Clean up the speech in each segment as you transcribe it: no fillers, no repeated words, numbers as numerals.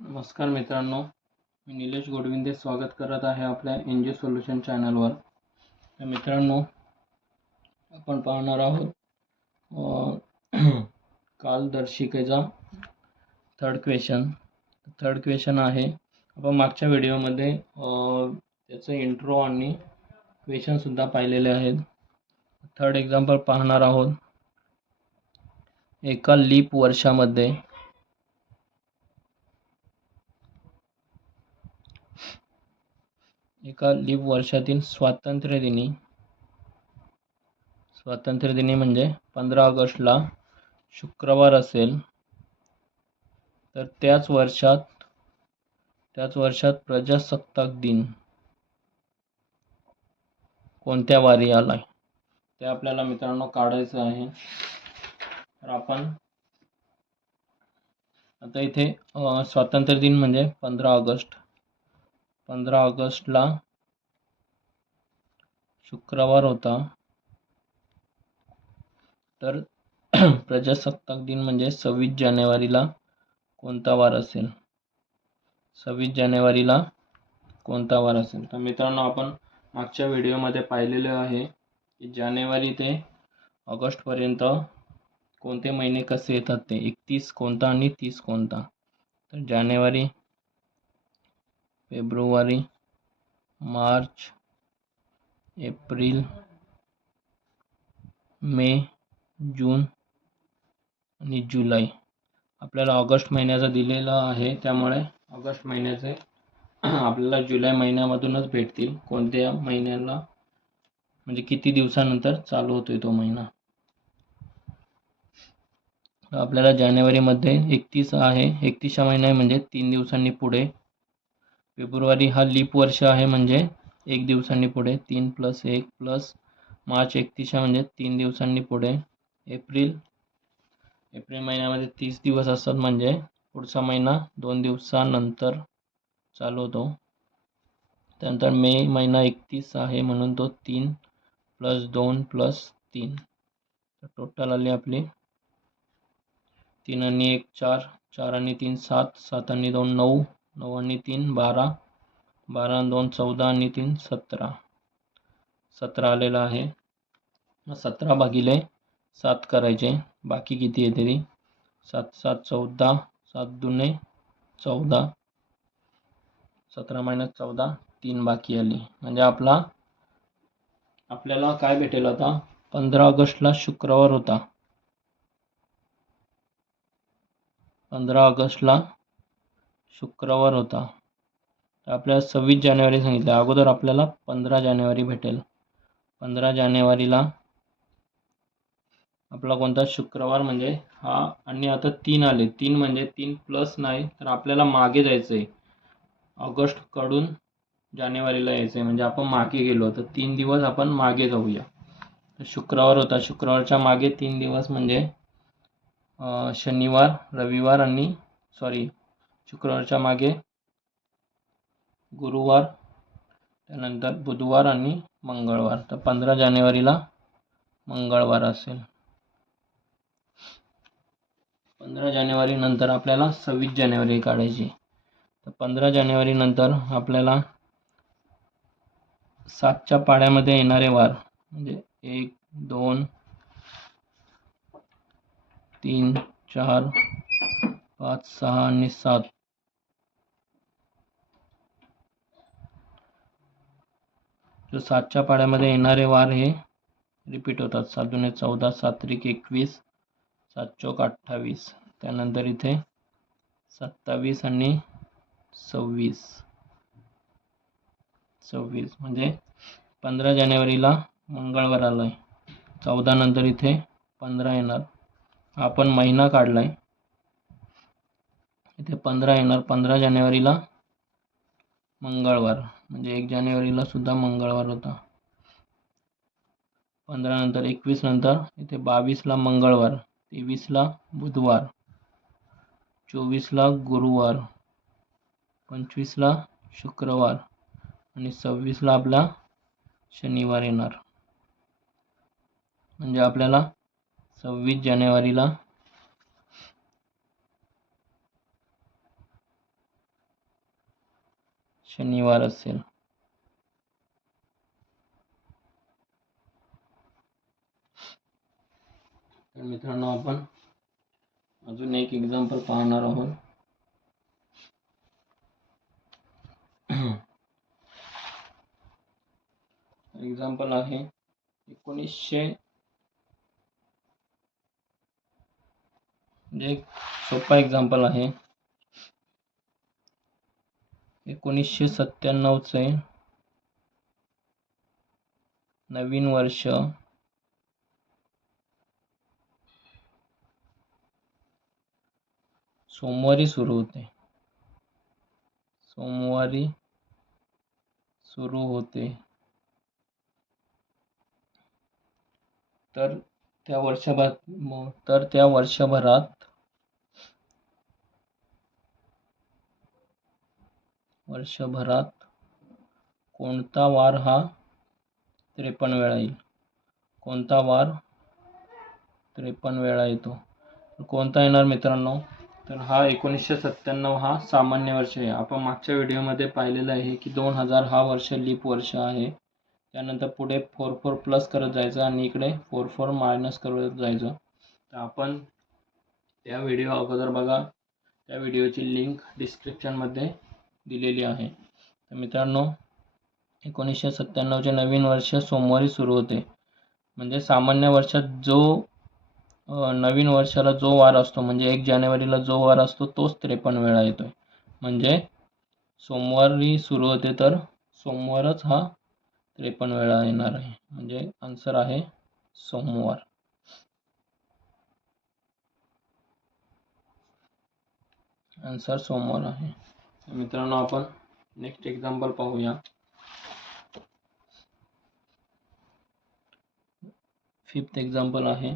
नमस्कार मित्रांनो, मी निलेश गोडविंदे स्वागत करत आहे आपल्या एनजी सोल्युशन चॅनलवर. तर मित्रांनो, आपण पाहणार आहोत कालदर्शिकेचा थर्ड क्वेश्चन आहे. आपण मागच्या व्हिडिओमध्ये त्याचं इंट्रो आणि क्वेश्चन सुद्धा पाहिलेले आहेत. थर्ड एक्झाम्पल पाहणार आहोत. एका लीप वर्षातील स्वातंत्र्यदिनी म्हणजे 15 ऑगस्टला शुक्रवार असेल, तर त्याच वर्षात प्रजासत्ताक दिन कोणत्या वारी आलाय ते आपल्याला मित्रांनो काढायचं आहे. तर आपण आता इथे स्वातंत्र्य दिन म्हणजे 15 ऑगस्टला शुक्रवार होता, तर प्रजासत्ताक दिन म्हणजे 26 जानेवारीला कोणता वार असेल? 26 जानेवारीला कोणता वार असेल? तर मित्रांनो, आपण मागच्या व्हिडिओमध्ये पाहिलेले आहे की जानेवारी ते ऑगस्टपर्यंत कोणते महिने कसे येतात ते 31 कोणता आणि 30 कोणता. तर जानेवारी, फेब्रुवारी, मार्च, एप्रिल, मे, जून आणि जुलै. आपल्याला ऑगस्ट महिन्याचा दिलेला आहे, त्यामुळे ऑगस्ट महिन्याचे आपल्याला जुलै महिन्यामधूनच भेटतील. कोणत्या महिन्याला म्हणजे किती दिवसानंतर चालू होतोय तो महिना. आपल्याला जानेवारीमध्ये 31 आहे, 31 महिना म्हणजे 3 दिवसांनी पुढे. फेब्रुवारी हा लीप वर्ष आहे म्हणजे 1 दिवसांनी पुढे, 3 + 1 प्लस मार्च 31 म्हणजे 3 दिवसांनी पुढे. एप्रिल महिन्यामध्ये 30 दिवस असतात म्हणजे पुढचा महिना 2 दिवसानंतर चालू होतो. त्यानंतर मे महिना 31 आहे म्हणून तो 3 + 2 + 3, तर टोटल आली आपली 3 आणि 1 4, 4 आणि 3 7, 7 आणि 2 9, 9 आणि 3 12, 12 आणि 2 14 आणि 3 17, 17 आलेला आहे. 17 भागिले 7 करायचे, बाकी किती येते ती 7 7 14, 7 दुने 14, 17 - 14 3 बाकी आली. म्हणजे आपल्याला काय भेटेल आता? 15 ऑगस्टला शुक्रवार होता. 15 ऑगस्टला शुक्रवार होता. आपल्याला 26 जानेवारी सांगितलं. अगोदर आपल्याला 15 जानेवारी भेटेल. 15 जानेवारीला आपला कोणता शुक्रवार म्हणजे हा. आणि आता 3 आले. 3 म्हणजे 3 प्लस नाही, तर आपल्याला मागे जायचं आहे. ऑगस्ट कडून जानेवारीला यायचं आहे, म्हणजे आपण मागे गेलो. तर 3 दिवस आपण मागे जाऊया. तर शुक्रवार होता, शुक्रवारच्या मागे 3 दिवस म्हणजे शनिवार, रविवार आणि शुक्रवारच्या मागे गुरुवार, त्यानंतर बुधवार आणि मंगळवार. तर 15 जानेवारीला मंगळवार असेल. 15 जानेवारी नंतर आपल्याला 26 जानेवारी काढायची. तर 15 जानेवारी नंतर आपल्याला 7च्या पाड्यामध्ये येणारे वार म्हणजे 1 2 3 4 5 6 आणि 7. जो 7च्या पाड्यामध्ये येणारे वार हे रिपीट होतात. 7 दुने 14, 7 त्रिक 21, 7 चौक 28. त्यानंतर इथे 27 आणि 26 म्हणजे 15 जानेवारीला मंगळवार आलाय. 14 नंतर इथे 15 येणार. आपण महिना काढलाय, इथे 15 येणार. 15 जानेवारीला मंगळवार म्हणजे 1 जानेवारीला सुद्धा मंगळवार होता. 15 नंतर 21 नंतर इथे 22ला मंगळवार, 23ला बुधवार, 24ला गुरुवार, 25ला शुक्रवार आणि 26ला आपला शनिवार येणार. म्हणजे आपल्याला 26 जानेवारीला शनिवार असेल. तर मित्रांनो आपण अजून एक एक्झाम्पल पाहणार आहोत. एक्झाम्पल आहे 1900, म्हणजे एक सोपा एक्झाम्पल आहे. 1997चे नवीन वर्ष सोमवारी सुरू होते. तर त्या वर्षभरात कोणता वार हा 53 वेळा येईल? कोणता वार 53 वेळा येतो? कोणता येणार मित्रांनो? तर हा 1997 हा सामान्य वर्ष आहे. आपण मागच्या व्हिडिओमध्ये पाहिलेलं आहे की 2000 हा वर्ष लीप वर्ष आहे. त्यानंतर पुढे 44 प्लस करत जायचं आणि इकडे 44 मायनस करत जायचं. तर आपण त्या व्हिडिओ अगोदर बघा, त्या व्हिडिओची लिंक डिस्क्रिप्शनमध्ये दिलेली आहे. तर मित्रांनो 1997चे नवीन वर्ष सोमवारी सुरू होते. म्हणजे सामान्य वर्षात जो नवीन वर्षाला जो वार असतो, म्हणजे 1 जानेवारीला जो वार असतो तोच 53 वेळा येतोय. म्हणजे सोमवारी सुरू होते तर सोमवारच हा 53 वेळा येणार आहे. म्हणजे आन्सर आहे सोमवार. आन्सर सोमवार आहे. मित्रांनो आपण नेक्स्ट एक्झाम्पल पाहूया. 5th एक्झाम्पल आहे.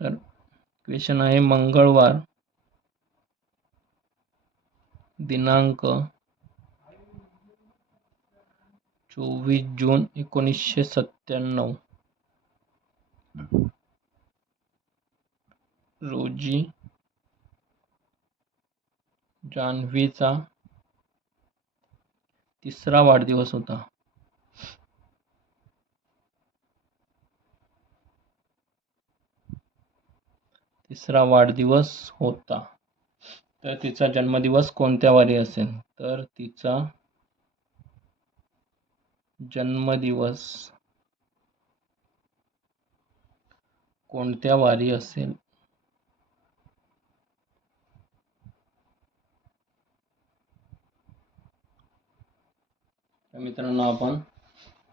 तर क्वेश्चन आहे मंगळवार दिनांक 24 जून 1997 रोजी जान्हवीचा 3रा वाढदिवस होता. तर तिचा जन्मदिवस कोणत्या वारी असेल? तर तिचा जन्मदिवस कोणत्या वारी असेल? तर मित्रांनो आपण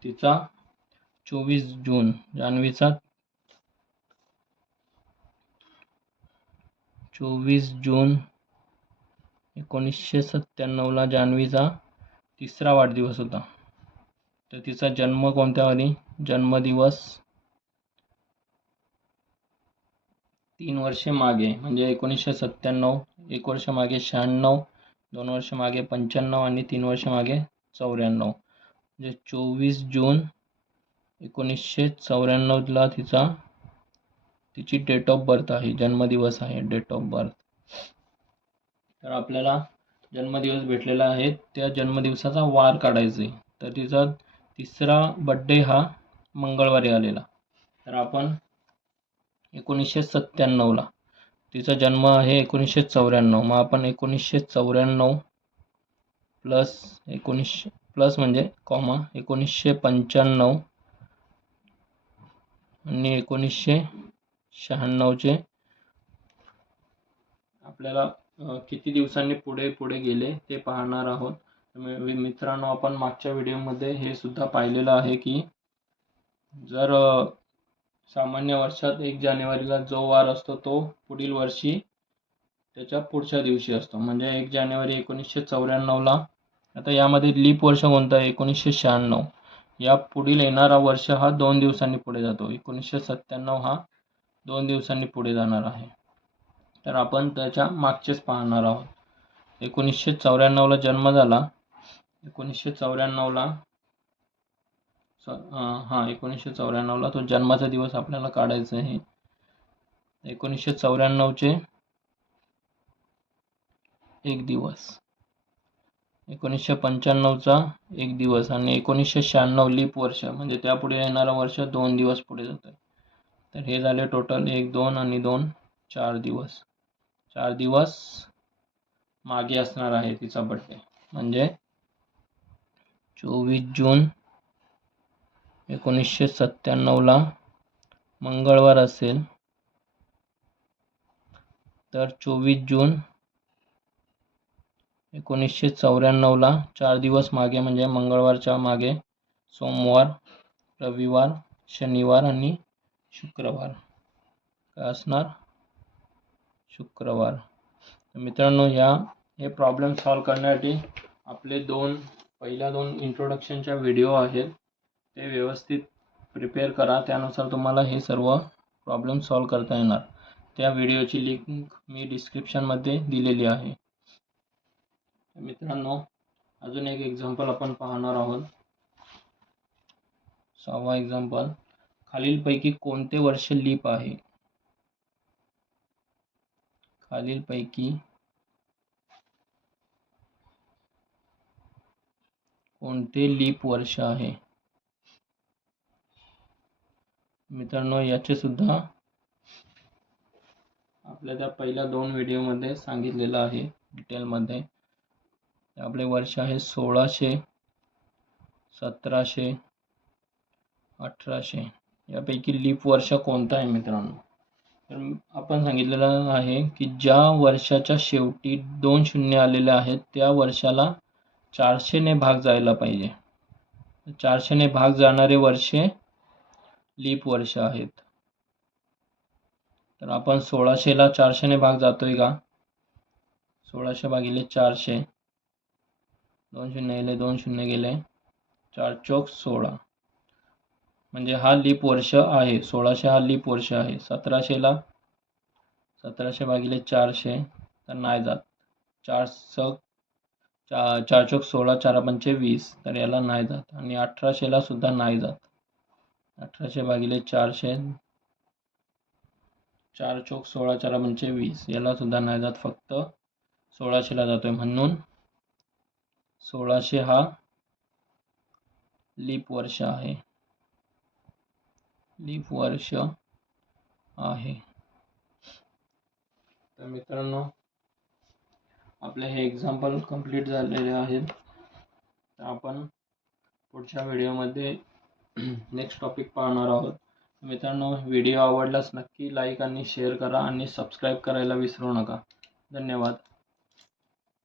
तिचा 24 जून जान्हवीचा 24 जून 1997ला जान्हवीचा 3रा वाढदिवस होता. तर तिचा जन्म कोणत्या वारी? जन्मदिवस 3 वर्षे मागे, म्हणजे 1997, 1 वर्ष मागे 96, 2 वर्ष मागे 95 आणि 3 वर्ष मागे 94. म्हणजे 24 जून 1994ला तिची डेट ऑफ बर्थ आहे, जन्मदिवस आहे, डेट ऑफ बर्थ. तर आपल्याला जन्मदिवस भेटलेला आहे, त्या जन्मदिवसाचा वार काढायचा आहे. तर तिचा 3रा बड्डे हा मंगळवारी आलेला. तर आपण 1997ला, तिचा जन्म आहे 1994, मग आपण 1994 प्लस म्हणजे कॉमा 1995 आणि 1996चे आपल्याला किती दिवसांनी पुढे गेले ते पाहणार आहोत. मित्रांनो आपण मागच्या व्हिडिओमध्ये हे सुद्धा पाहिलेलं आहे की जर सामान्य वर्षात 1 जानेवारीला जो वार असतो तो पुढील वर्षी त्याच्या पुढच्या दिवशी असतो. म्हणजे 1 जानेवारी 1994ला, आता यामध्ये लीप वर्ष कोणतं आहे? 1996. या पुढील येणारा वर्ष हा 2 दिवसांनी पुढे जातो. 1997 हा 2 दिवसांनी पुढे जाणार आहे. तर आपण त्याच्या मागचेच पाहणार आहोत. 1994ला जन्म झाला. 1994ला तो जन्माचा दिवस आपल्याला काढायचा आहे. 1994चे 1 दिवस, 1995चा 1 दिवस आणि 1996 लीप वर्ष म्हणजे त्यापुढे येणारा वर्ष 2 दिवस पुढे जातं. तर हे झाले टोटल 1, 2 आणि 2 4 दिवस. 4 दिवस मागे असणार आहे तिचा बर्थडे, म्हणजे 24 जून 1997ला मंगळवार असेल तर 24 जून 1994ला 4 दिवस मागे म्हणजे मंगळवारच्या मागे सोमवार, रविवार, शनिवार आणि शुक्रवार काय असणार? शुक्रवार. तर मित्रांनो हे प्रॉब्लेम सॉल्व करण्यासाठी आपले पहिल्या दोन इंट्रोडक्शनच्या व्हिडिओ आहेत ते व्यवस्थित प्रिपेअर करा. त्यानुसार तुम्हाला हे सर्व प्रॉब्लेम सॉल्व करता येणार. त्या व्हिडिओची लिंक मी डिस्क्रिप्शनमध्ये दिलेली आहे. मित्रांनो, अजून एक एक्झाम्पल आपण पाहणार आहोत. 6वा एक्झाम्पल, खालीलपैकी कोणते वर्ष लीप आहे? खालीलपैकी कोणते लीप वर्ष आहे? मित्रांनो, याचे सुद्धा आपल्या त्या पहिल्या 2 व्हिडिओमध्ये सांगितलेलं आहे डिटेलमध्ये. आपले वर्ष आहे 1600, 1700, 1800. यापैकी लीप वर्ष कोणता आहे मित्रांनो? तर आपण सांगितलेलं आहे की ज्या वर्षाच्या शेवटी 2 शून्य आलेले आहेत त्या वर्षाला 400ने भाग जायला पाहिजे. 400ने भाग जाणारे वर्षे लीप वर्ष आहेत. तर आपण 1600ला 400ने भाग जातोय का? 1600 भागिले 400, 2 शून्य गेले, 2 शून्य गेले, 4 चौक 16 म्हणजे हा लीप वर्ष आहे. 1600 हा लीप वर्ष आहे. 1700 भागिले 400 तर नाही जात. 4 चौक 16, 4 पंचे 20 तर याला नाही जात. आणि 1800ला सुद्धा नाही जात. 1800 भागिले 400, 4 चौक 16, 4 पंचे 20 याला सुद्धा नाही जात. फक्त 1600ला जातोय. म्हणून 1600 हा लीप वर्ष आहे. लीप वर्ष आहे. तर मित्रांनो, आपले हे एक्झाम्पल कंप्लीट झालेले आहेत. तर आपण पुढच्या व्हिडिओमध्ये नेक्स्ट टॉपिक पाहणार आहोत. मित्रांनो, व्हिडिओ आवडल्यास नक्की लाईक आणि शेअर करा आणि सबस्क्राईब करायला विसरू नका. धन्यवाद.